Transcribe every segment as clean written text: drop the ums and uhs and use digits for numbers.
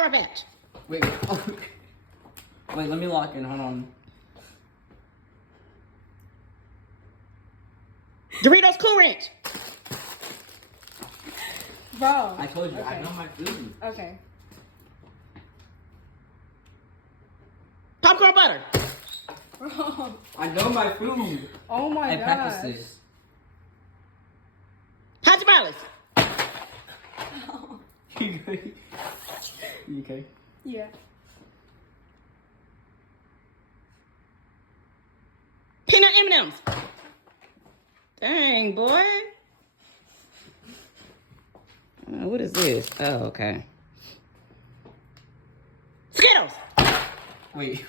Sour Patch. Wait. Oh. Wait, let me lock in. Hold on. Doritos Cool Ranch. Bro. I told you, Okay. I know my food. Okay. Popcorn Butter. Bro. I know my food. Oh my I gosh. practiced this. Hot Tamales. You okay? Yeah. Peanut M&M's. Dang, boy. What is this? Oh, okay. Skittles. Wait.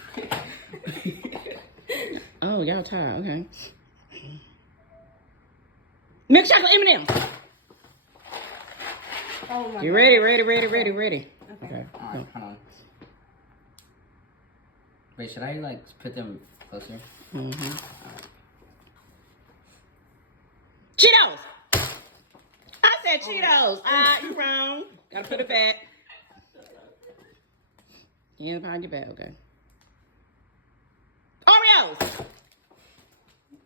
Oh, y'all tired. Okay. Milk chocolate M&M's. Oh my You God. ready? Ready? Okay. Alright, hold on. Wait, should I like put them closer? Mm-hmm. Cheetos. I said Cheetos. Ah, you wrong. Gotta put it back. Yeah, behind your back. Okay. Oreos.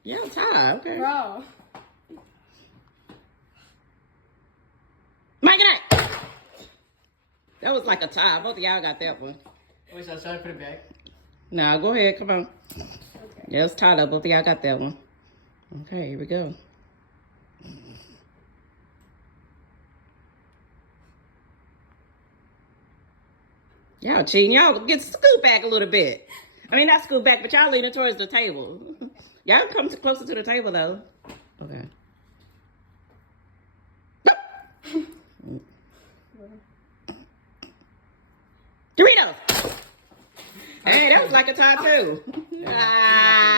Y'all tired. Okay. Bro. Mike and Ike. That was like a tie. Both of y'all got that one. Wait, should I put it back? Now go ahead. Come on. Okay. Yeah, it's tied up. Both of y'all got that one. Okay, here we go. Y'all cheating. Y'all get scoot back a little bit. I mean, not scoot back, but y'all leaning towards the table. Y'all come closer to the table, though. Okay. Doritos. Hey, that was like a tie, too. Ah.